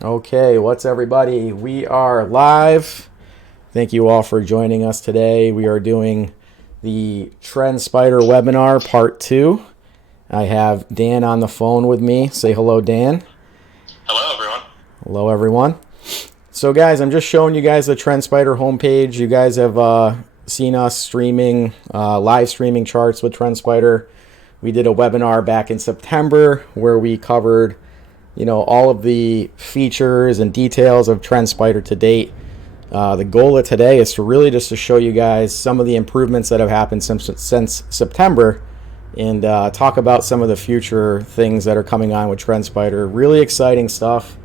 Okay, what's everybody? We are live. Thank you all for joining us today. We are doing the TrendSpider webinar part 2. I have Dan on the phone with me. Say hello, Dan. Hello, everyone. Hello, everyone. So, guys, I'm just showing you guys the TrendSpider homepage. You guys have seen us streaming, live streaming charts with TrendSpider. We did a webinar back in September where we covered all of the features and details of TrendSpider to date. The goal of today is to really just to show you guys some of the improvements that have happened since September and talk about some of the future things that are coming on with TrendSpider. Really exciting stuff.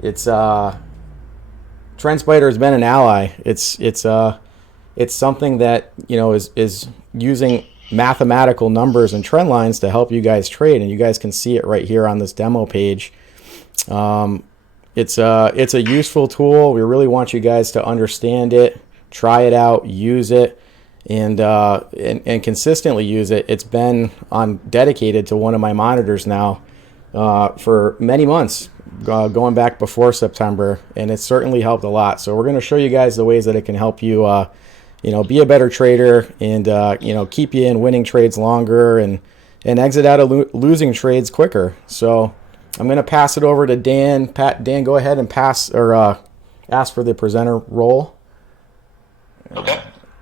It's TrendSpider has been an ally. It's something that is using mathematical numbers and trend lines to help you guys trade, and you guys can see it right here on this demo page. It's a useful tool. We really want you guys to understand it, try it out, use it, and consistently use it. It's been dedicated to one of my monitors now for many months, going back before September, and it's certainly helped a lot. So we're going to show you guys the ways that it can help you, be a better trader and keep you in winning trades longer and exit out of losing trades quicker. So I'm going to pass it over to Dan. Dan, go ahead and ask for the presenter role. Okay.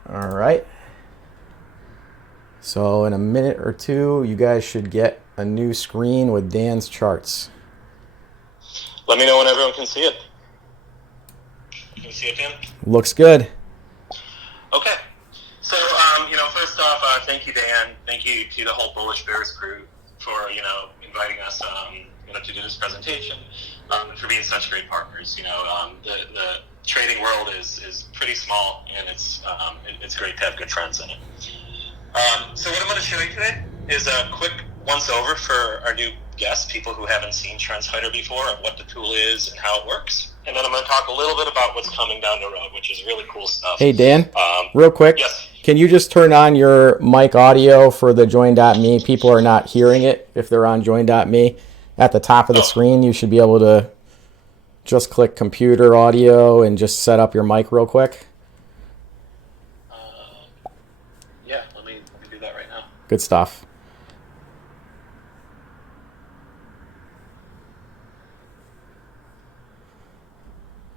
All right. So in a minute or two, you guys should get a new screen with Dan's charts. Let me know when everyone can see it. Can you see it, Dan? Looks good. Okay. So, first off, thank you, Dan. Thank you to the whole Bullish Bears crew for, inviting us, to do this presentation, for being such great partners. The trading world is pretty small, and it's great to have good friends in it. So what I'm going to show you today is a quick once-over for our new guests, people who haven't seen TrendSpider before, of what the tool is and how it works. And then I'm going to talk a little bit about what's coming down the road, which is really cool stuff. Hey, Dan, real quick. Yes. Can you just turn on your mic audio for the join.me? People are not hearing it if they're on join.me. At the top of the screen, you should be able to just click computer audio and just set up your mic real quick. Yeah, let me do that right now. Good stuff.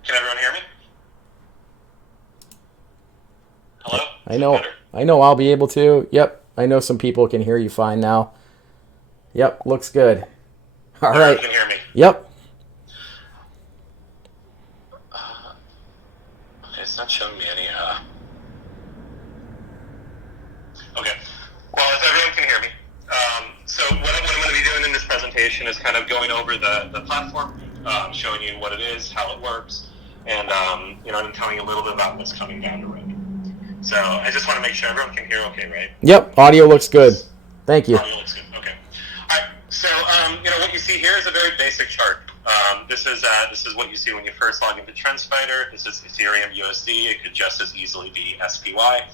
Can everyone hear me? Hello? I know I'll be able to. Yep. I know some people can hear you fine now. Yep, looks good. All right. You can hear me. Yep. Okay, it's not showing me any. Okay. Well, if everyone can hear me. So what I'm going to be doing in this presentation is kind of going over the platform, showing you what it is, how it works, and I'm telling you a little bit about what's coming down the road. So I just want to make sure everyone can hear okay, right? Yep, audio looks good. Thank you. Audio looks good. Okay. All right. So what you see here is a very basic chart. This is what you see when you first log into TrendSpider. This is Ethereum USD. It could just as easily be SPY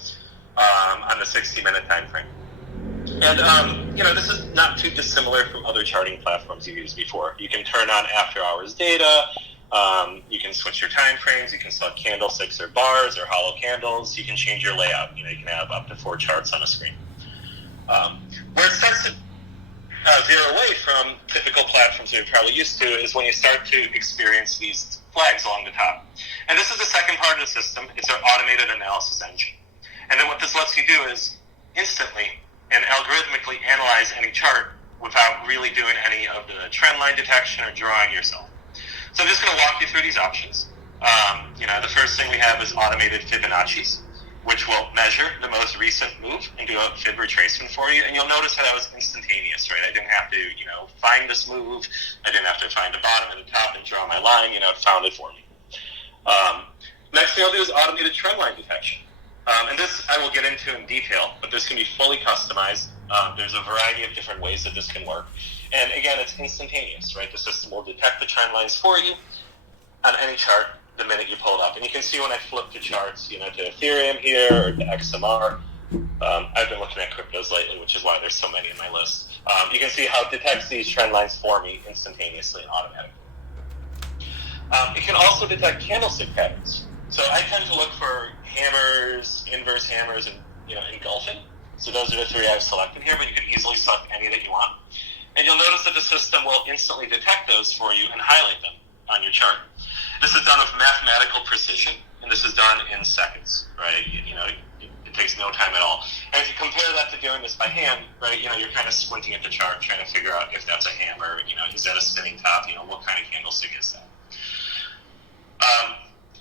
on the 60-minute time frame. And this is not too dissimilar from other charting platforms you've used before. You can turn on after-hours data. You can switch your time frames. You can select candlesticks or bars or hollow candles. You can change your layout. You can have up to 4 charts on a screen. Where it starts to veer away from typical platforms that you're probably used to is when you start to experience these flags along the top. And this is the second part of the system. It's our automated analysis engine. And then what this lets you do is instantly and algorithmically analyze any chart without really doing any of the trend line detection or drawing yourself. So I'm just going to walk you through these options. The first thing we have is automated Fibonacci's, which will measure the most recent move and do a fib retracement for you. And you'll notice how that was instantaneous, right? I didn't have to, find this move. I didn't have to find the bottom and the top and draw my line. It found it for me. Next thing I'll do is automated trend line detection. And this I will get into in detail, but this can be fully customized. There's a variety of different ways that this can work. And again, it's instantaneous, right? The system will detect the trend lines for you on any chart the minute you pull it up. And you can see when I flip to charts, to Ethereum here or to XMR. I've been looking at cryptos lately, which is why there's so many in my list. You can see how it detects these trend lines for me instantaneously and automatically. It can also detect candlestick patterns. So I tend to look for hammers, inverse hammers, and engulfing. So those are the three I've selected here, but you can easily select any that you want. And you'll notice that the system will instantly detect those for you and highlight them on your chart. This is done with mathematical precision, and this is done in seconds, right? It takes no time at all. And if you compare that to doing this by hand, right, you're kind of squinting at the chart, trying to figure out if that's a hammer, is that a spinning top, what kind of candlestick is that?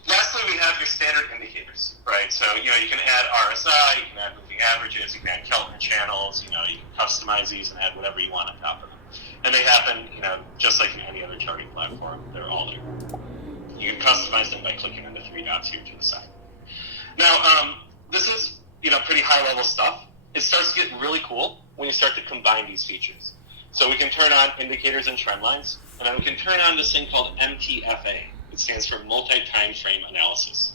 Lastly, we have your standard indicators, right? So, you can add RSI, you can add moving averages, you can add Keltner channels, you can customize these and add whatever you want on top of them. And they happen, just like in any other charting platform, they're all there. You can customize them by clicking on the three dots here to the side. Now, this is, pretty high-level stuff. It starts to get really cool when you start to combine these features. So we can turn on indicators and trend lines, and then we can turn on this thing called MTFA. It stands for multi-time frame analysis.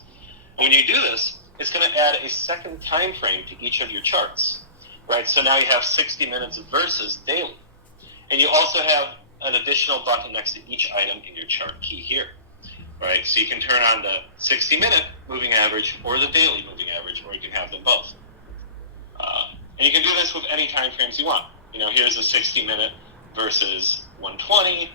And when you do this, it's going to add a second time frame to each of your charts, right? So now you have 60 minutes versus daily. And you also have an additional button next to each item in your chart key here, right? So you can turn on the 60-minute moving average or the daily moving average, or you can have them both. And you can do this with any time frames you want. Here's a 60-minute versus 120.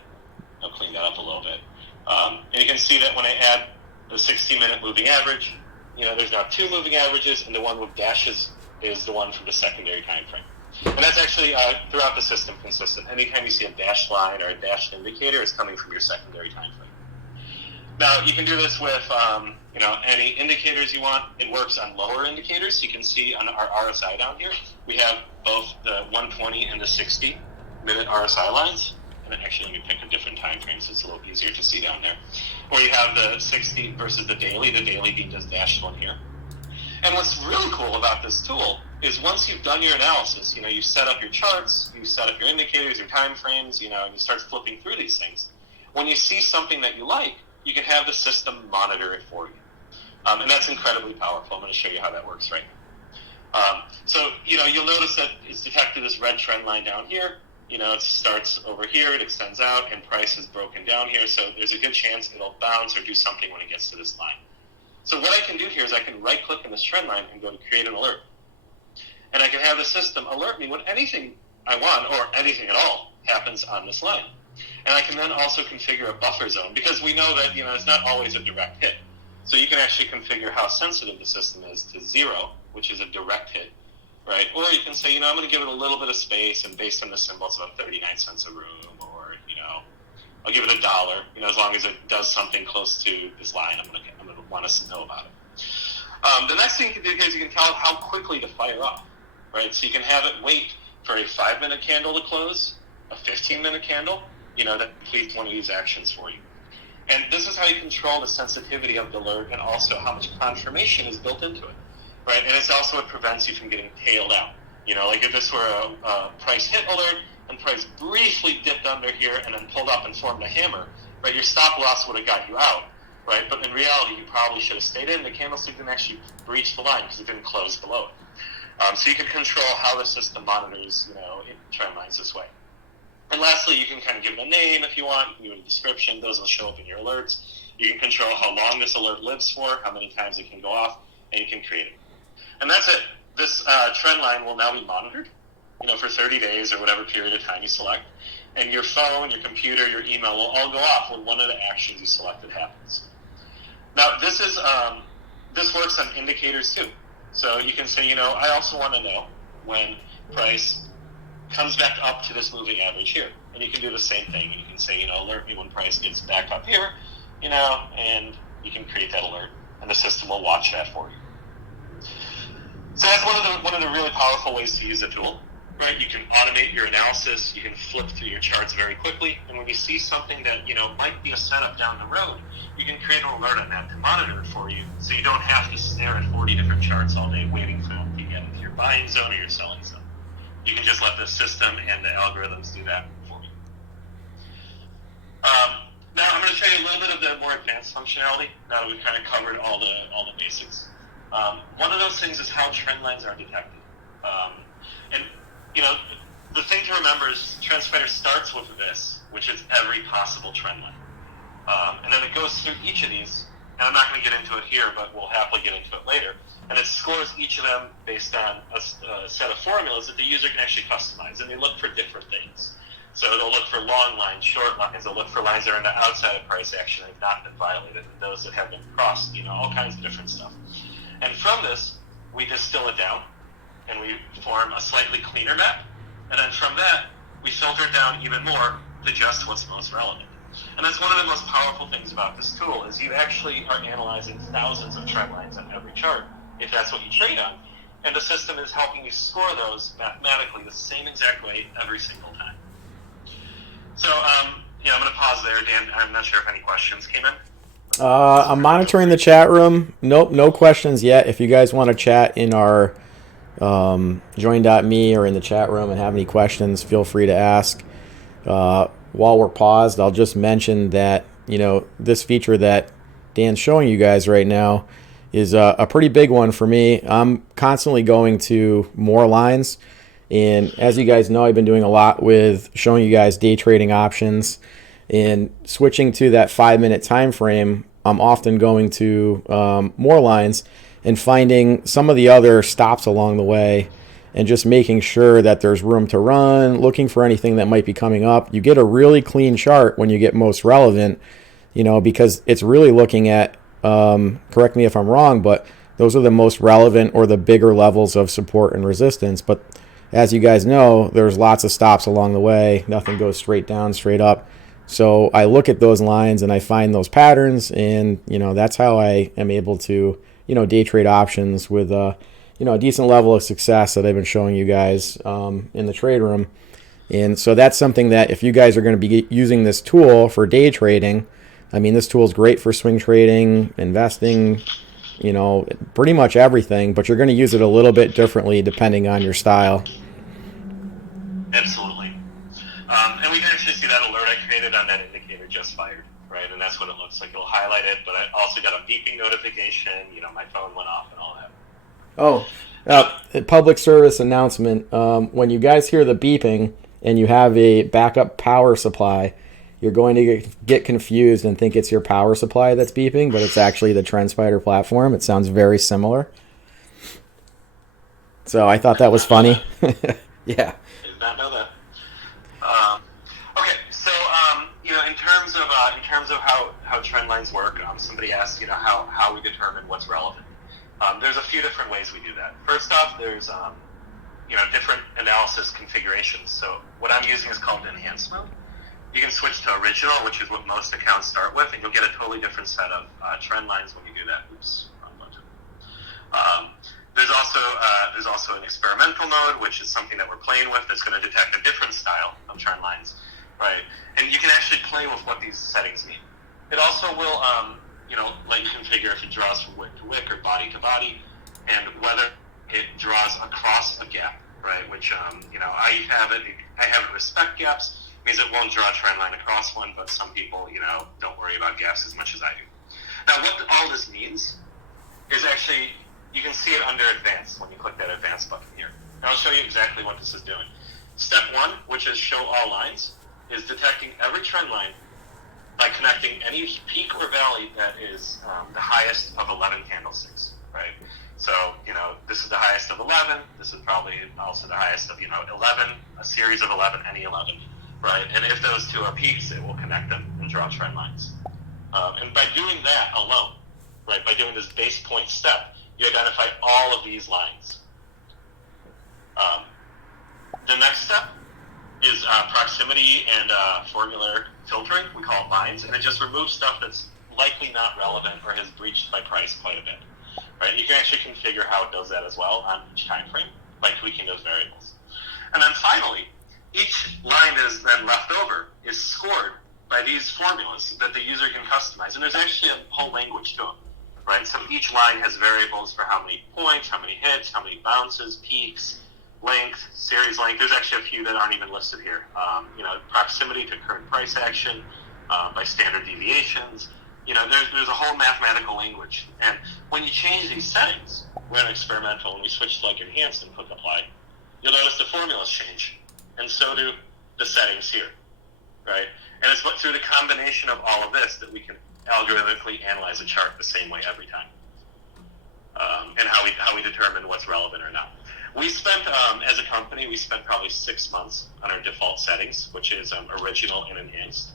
I'll clean that up a little bit. And you can see that when I add the 60-minute moving average, there's now two moving averages, and the one with dashes is the one from the secondary time frame. And that's actually throughout the system consistent. Anytime you see a dashed line or a dashed indicator, it's coming from your secondary time frame. Now, you can do this with any indicators you want. It works on lower indicators. You can see on our RSI down here, we have both the 120 and the 60-minute RSI lines. And actually, let me pick a different time frame so it's a little easier to see down there. Or you have the 60 versus the daily being this dashed one here. And what's really cool about this tool is once you've done your analysis, you set up your charts, you set up your indicators, your time frames, and you start flipping through these things. When you see something that you like, you can have the system monitor it for you. And that's incredibly powerful. I'm going to show you how that works right now. So, you'll notice that it's detected this red trend line down here. It starts over here, it extends out, and price is broken down here. So there's a good chance it'll bounce or do something when it gets to this line. So what I can do here is I can right-click on this trend line and go to create an alert. And I can have the system alert me when anything I want, or anything at all, happens on this line. And I can then also configure a buffer zone, because we know that it's not always a direct hit. So you can actually configure how sensitive the system is to 0, which is a direct hit, right? Or you can say, I'm going to give it a little bit of space, and based on the symbol, it's about 39 cents a room, or, I'll give it $1, as long as it does something close to this line, I'm going to want us to know about it. The next thing you can do here is you can tell it how quickly to fire off, right? So you can have it wait for a 5-minute candle to close, a 15-minute candle, that completes one of these actions for you. And this is how you control the sensitivity of the alert, and also how much confirmation is built into it, right? And it's also what prevents you from getting tailed out. Like if this were a price hit alert, and price briefly dipped under here and then pulled up and formed a hammer, right? Your stop loss would have got you out, right? But in reality, you probably should have stayed in. The candlestick didn't actually breach the line because it didn't close below it. So you can control how the system monitors, trend lines this way. And lastly, you can kind of give it a name if you want. You can give it a description. Those will show up in your alerts. You can control how long this alert lives for, how many times it can go off, and you can create it. And that's it. This trend line will now be monitored, for 30 days or whatever period of time you select. And your phone, your computer, your email will all go off when one of the actions you selected happens. Now, this works on indicators too. So you can say, I also want to know when price comes back up to this moving average here. And you can do the same thing. You can say, alert me when price gets back up here, and you can create that alert, and the system will watch that for you. So that's one of the really powerful ways to use the tool, right? You can automate your analysis. You can flip through your charts very quickly. And when you see something that, might be a setup down the road, you can create an alert on that to monitor it for you, so you don't have to stare at 40 different charts all day waiting for them to get into your buying zone or your selling zone. You can just let the system and the algorithms do that for you. Now I'm going to show you a little bit of the more advanced functionality. Now that we've kind of covered all the basics. One of those things is how trend lines are detected. And the thing to remember is TrendSpider starts with this, which is every possible trend line. And then it it goes through each of these, and I'm not going to get into it here, but we'll happily get into it later, and it scores each of them based on a set of formulas that the user can actually customize, and they look for different things. So they'll look for long lines, short lines, they'll look for lines that are on the outside of price action and have not been violated, and those that have been crossed, all kinds of different stuff. And from this, we distill it down, and we form a slightly cleaner map, and then from that, we filter it down even more to just what's most relevant. And that's one of the most powerful things about this tool, is you actually are analyzing thousands of trend lines on every chart, if that's what you trade on, and the system is helping you score those mathematically the same exact way every single time. So, I'm going to pause there, Dan. I'm not sure if any questions came in. I'm monitoring the chat room. Nope, no questions yet. If you guys want to chat in our join.me or in the chat room and have any questions, feel free to ask. While we're paused, I'll just mention that, this feature that Dan's showing you guys right now is a pretty big one for me. I'm constantly going to more lines. And as you guys know, I've been doing a lot with showing you guys day trading options, and switching to that 5-minute time frame. I'm often going to more lines and finding some of the other stops along the way, and just making sure that there's room to run, looking for anything that might be coming up. You get a really clean chart when you get most relevant, because it's really looking at, correct me if I'm wrong, but those are the most relevant or the bigger levels of support and resistance. But as you guys know, there's lots of stops along the way. Nothing goes straight down, straight up. So I look at those lines and I find those patterns, and that's how I am able to day trade options with a decent level of success that I've been showing you guys in the trade room. And so that's something that if you guys are going to be using this tool for day trading, this tool is great for swing trading, investing, pretty much everything, but you're going to use it a little bit differently depending on your style. Absolutely. And we can actually see that alert I created on that indicator just fired, right? And that's what it looks like. It'll highlight it, but I also got a beeping notification, my phone went off and all that. A public service announcement. When you guys hear the beeping and you have a backup power supply, you're going to get confused and think it's your power supply that's beeping, but it's actually the TrendSpider platform. It sounds very similar. So I thought that was funny. Yeah. Did not know that. Okay, so in terms of how trend lines work, somebody asked how we determine what's relevant. There's a few different ways we do that. First off, there's different analysis configurations. So what I'm using is called Enhancement. You can switch to Original, which is what most accounts start with, and you'll get a totally different set of trend lines when you do that. Oops, wrong button. There's also an experimental mode, which is something that we're playing with that's going to detect a different style of trend lines, right? And you can actually play with what these settings mean. It also will, let you configure if it draws from wick to wick or body to body, and whether it draws across a gap, right? Which, I have it respect gaps. Means it won't draw a trend line across one, but some people, don't worry about gaps as much as I do. Now, what all this means is actually, you can see it under Advanced when you click that Advanced button here. And I'll show you exactly what this is doing. Step 1, which is Show All Lines, is detecting every trend line by connecting any peak or valley that is the highest of 11 candlesticks, right? So, this is the highest of 11. This is probably also the highest of, 11, a series of 11, any 11. Right, and if those two are peaks, it will connect them and draw trend lines. And by doing that alone, right, by doing this base point step, you identify all of these lines. The next step is proximity and formula filtering. We call it binds, and it just removes stuff that's likely not relevant or has breached by price quite a bit. Right, you can actually configure how it does that as well on each time frame by tweaking those variables. And then finally, each line that is then left over is scored by these formulas that the user can customize. And there's actually a whole language to them, right? So each line has variables for how many points, how many hits, how many bounces, peaks, length, series length. There's actually a few that aren't even listed here. Proximity to current price action, by standard deviations. There's a whole mathematical language. And when you change these settings, we're in experimental, and we switch to Enhanced and click Apply, you'll notice the formulas change. And so do the settings here, right? And it's through the combination of all of this that we can algorithmically analyze a chart the same way every time, and how we determine what's relevant or not. We spent, as a company, we spent probably 6 months on our default settings, which is original and enhanced.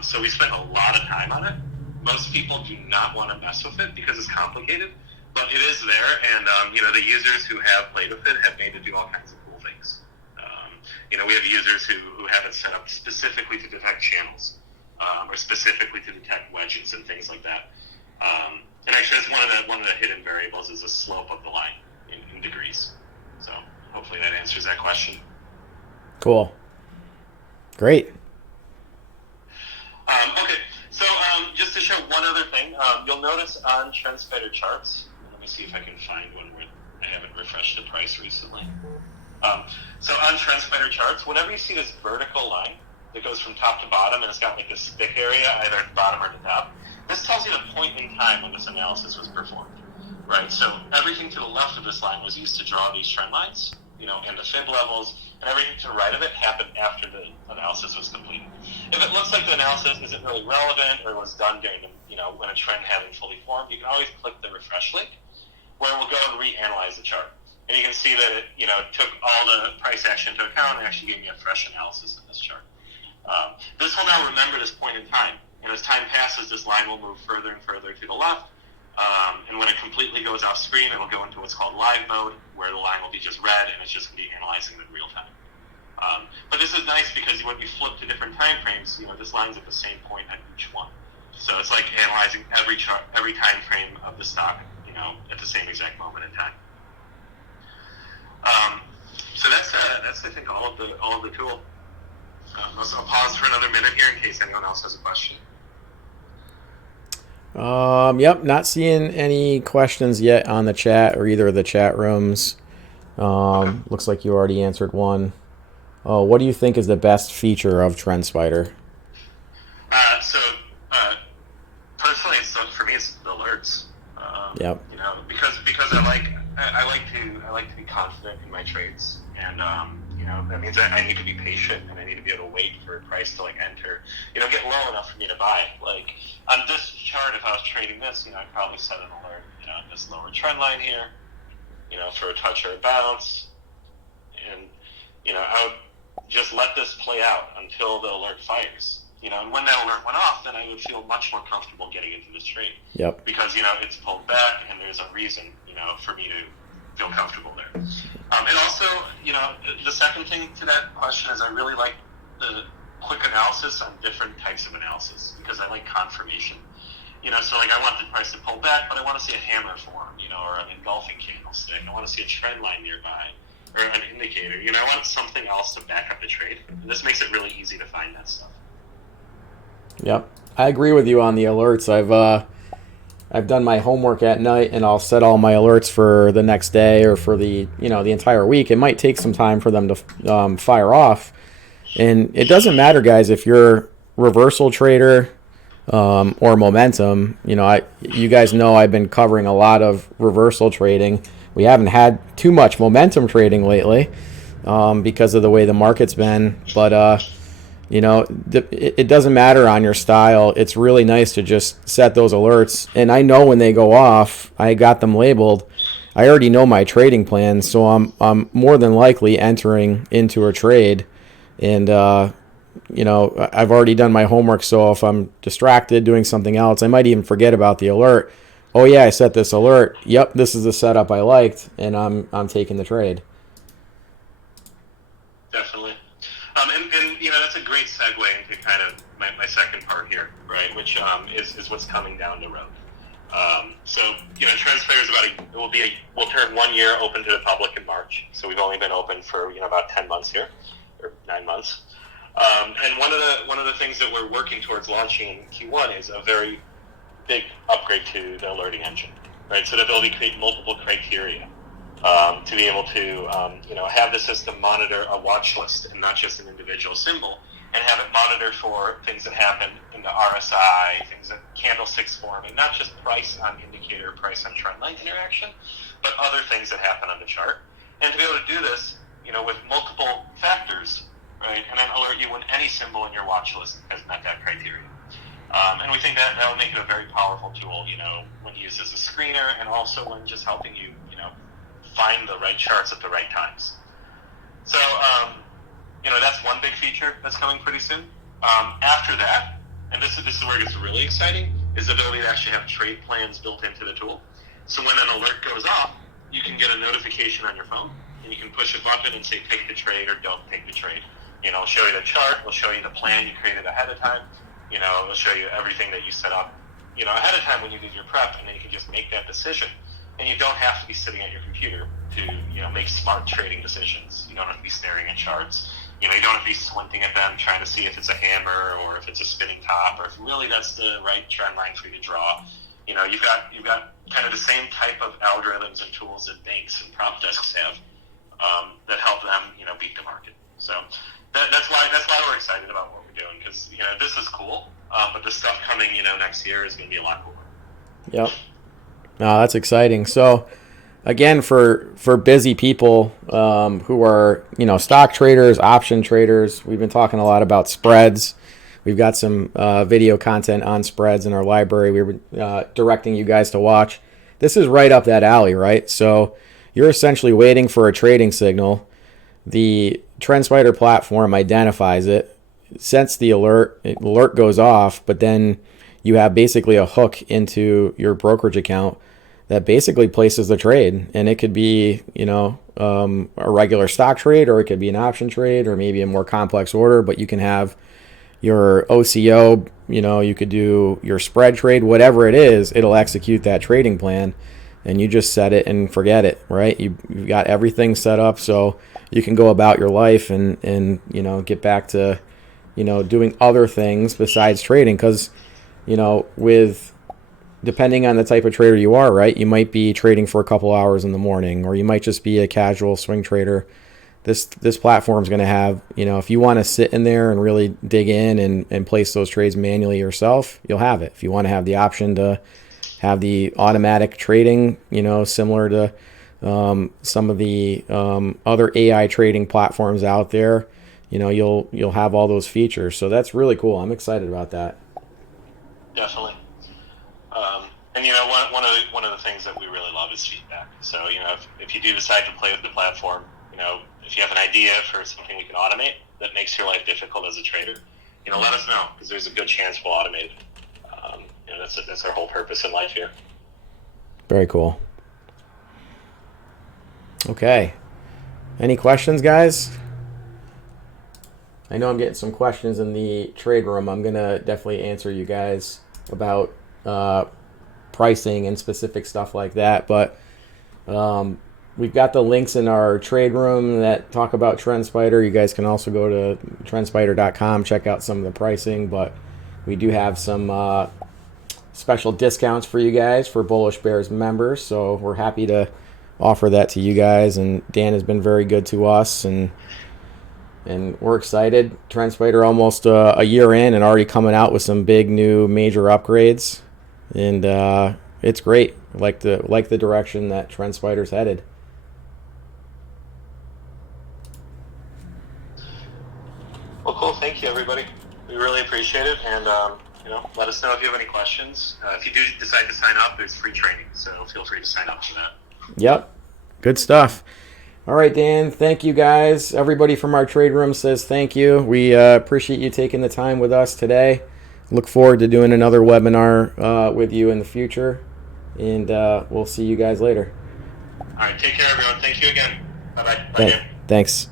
So we spent a lot of time on it. Most people do not want to mess with it because it's complicated, but it is there, and the users who have played with it have made it do all kinds of cool things. We have users who have it set up specifically to detect channels, or specifically to detect wedges and things like that. And actually, it's one of the hidden variables is the slope of the line in degrees. So hopefully that answers that question. Cool. Great. Okay, so just to show one other thing, you'll notice on TrendSpider charts, let me see if I can find one where I haven't refreshed the price recently. So on TrendSpider charts, whenever you see this vertical line that goes from top to bottom and it's got like this thick area either at the bottom or the top, this tells you the point in time when this analysis was performed, right? So everything to the left of this line was used to draw these trend lines, and the fib levels, and everything to the right of it happened after the analysis was completed. If it looks like the analysis isn't really relevant or was done during when a trend hadn't fully formed, you can always click the refresh link where it will go and reanalyze the chart. And you can see that it took all the price action into account and actually gave me a fresh analysis in this chart. This will now remember this point in time. And as time passes, this line will move further and further to the left. And when it completely goes off screen, it will go into what's called live mode, where the line will be just red and it's just going to be analyzing it in real time. But this is nice because when you flip to different time frames, this line's at the same point at each one. So it's like analyzing every time frame of the stock, at the same exact moment in time. So that's I think all of the tool. I'll pause for another minute here in case anyone else has a question. Yep, not seeing any questions yet on the chat or either of the chat rooms. Looks like you already answered one. What do you think is the best feature of TrendSpider? Personally, for me, it's the alerts. Yep. Because I like to be confident in my trades, and that means I need to be patient and I need to be able to wait for a price to enter, get low enough for me to buy. Like on this chart, if I was trading this, I'd probably set an alert, on this lower trend line here, for a touch or a bounce, and I would just let this play out until the alert fires. And when that alert went off, then I would feel much more comfortable getting into this trade. Yep. Because, it's pulled back and there's a reason, for me to feel comfortable there. And also, the second thing to that question is I really like the quick analysis on different types of analysis because I like confirmation. So like I want the price to pull back, but I want to see a hammer form, or an engulfing candlestick. I want to see a trend line nearby or an indicator. I want something else to back up the trade. And this makes it really easy to find that stuff. Yep, I agree with you on the alerts. I've done my homework at night, and I'll set all my alerts for the next day or for the the entire week. It might take some time for them to fire off, and it doesn't matter, guys, if you're reversal trader or momentum. You guys know I've been covering a lot of reversal trading. We haven't had too much momentum trading lately because of the way the market's been, but. It doesn't matter on your style. It's really nice to just set those alerts. And I know when they go off, I got them labeled. I already know my trading plan, so I'm more than likely entering into a trade. And, I've already done my homework, so if I'm distracted doing something else, I might even forget about the alert. Oh, yeah, I set this alert. Yep, this is the setup I liked, and I'm taking the trade. Definitely. And that's a great segue into kind of my second part here, right? Which is what's coming down the road. So TrendSpider will turn 1 year open to the public in March. So we've only been open for about 10 months here, or 9 months. And one of the things that we're working towards launching in Q1 is a very big upgrade to the alerting engine, right? So the ability to create multiple criteria. To be able to, have the system monitor a watch list and not just an individual symbol, and have it monitor for things that happen in the RSI, things that candlesticks form, and not just price on indicator, price on trend line interaction, but other things that happen on the chart. And to be able to do this, with multiple factors, right, and then alert you when any symbol in your watch list has met that criteria. And we think that will make it a very powerful tool, when used as a screener and also when just helping you, find the right charts at the right times. So, that's one big feature that's coming pretty soon. After that, and this is where it gets really exciting, is the ability to actually have trade plans built into the tool. So when an alert goes off, you can get a notification on your phone, and you can push a button and say, take the trade or don't take the trade. It'll show you the chart, it'll show you the plan you created ahead of time, it'll show you everything that you set up, ahead of time when you did your prep, and then you can just make that decision. And you don't have to be sitting at your computer to, make smart trading decisions. You don't have to be staring at charts. You don't have to be squinting at them, trying to see if it's a hammer or if it's a spinning top or if really that's the right trend line for you to draw. You've got kind of the same type of algorithms and tools that banks and prop desks have that help them, beat the market. So that's why we're excited about what we're doing, because this is cool, but the stuff coming next year is going to be a lot cooler. Yep. No, that's exciting. So again, for busy people who are stock traders, option traders, we've been talking a lot about spreads. We've got some video content on spreads in our library. We were directing you guys to watch. This is right up that alley, right? So you're essentially waiting for a trading signal. The TrendSpider platform identifies it, sends the alert goes off, but then you have basically a hook into your brokerage account that basically places the trade. And it could be, a regular stock trade, or it could be an option trade, or maybe a more complex order, but you can have your OCO, you could do your spread trade, whatever it is, it'll execute that trading plan, and you just set it and forget it, right? You've got everything set up so you can go about your life and get back to, doing other things besides trading. Because, depending on the type of trader you are, right, you might be trading for a couple hours in the morning, or you might just be a casual swing trader. This platform is going to have, if you want to sit in there and really dig in and place those trades manually yourself, you'll have it. If you want to have the option to have the automatic trading, similar to some of the other AI trading platforms out there, you'll have all those features. So that's really cool. I'm excited about that. Definitely. And one of the things that we really love is feedback. So if you do decide to play with the platform, if you have an idea for something we can automate that makes your life difficult as a trader, let us know, because there's a good chance we'll automate it. That's our whole purpose in life here. Very cool. Okay. Any questions, guys? I know I'm getting some questions in the trade room. I'm going to definitely answer you guys about pricing and specific stuff like that. But we've got the links in our trade room that talk about TrendSpider. You guys can also go to TrendSpider.com, check out some of the pricing. But we do have some special discounts for you guys for Bullish Bears members. So we're happy to offer that to you guys. And Dan has been very good to us, and we're excited. TrendSpider almost a year in and already coming out with some big new major upgrades, and it's great. Like the direction that TrendSpider's headed. Well, cool. Thank you, everybody. We really appreciate it, and let us know if you have any questions. If you do decide to sign up, there's free training, so feel free to sign up for that. Yep, good stuff. All right, Dan, thank you, guys. Everybody from our trade room says thank you. We appreciate you taking the time with us today. Look forward to doing another webinar with you in the future, and we'll see you guys later. All right, take care, everyone. Thank you again. Bye-bye. Bye. Thanks.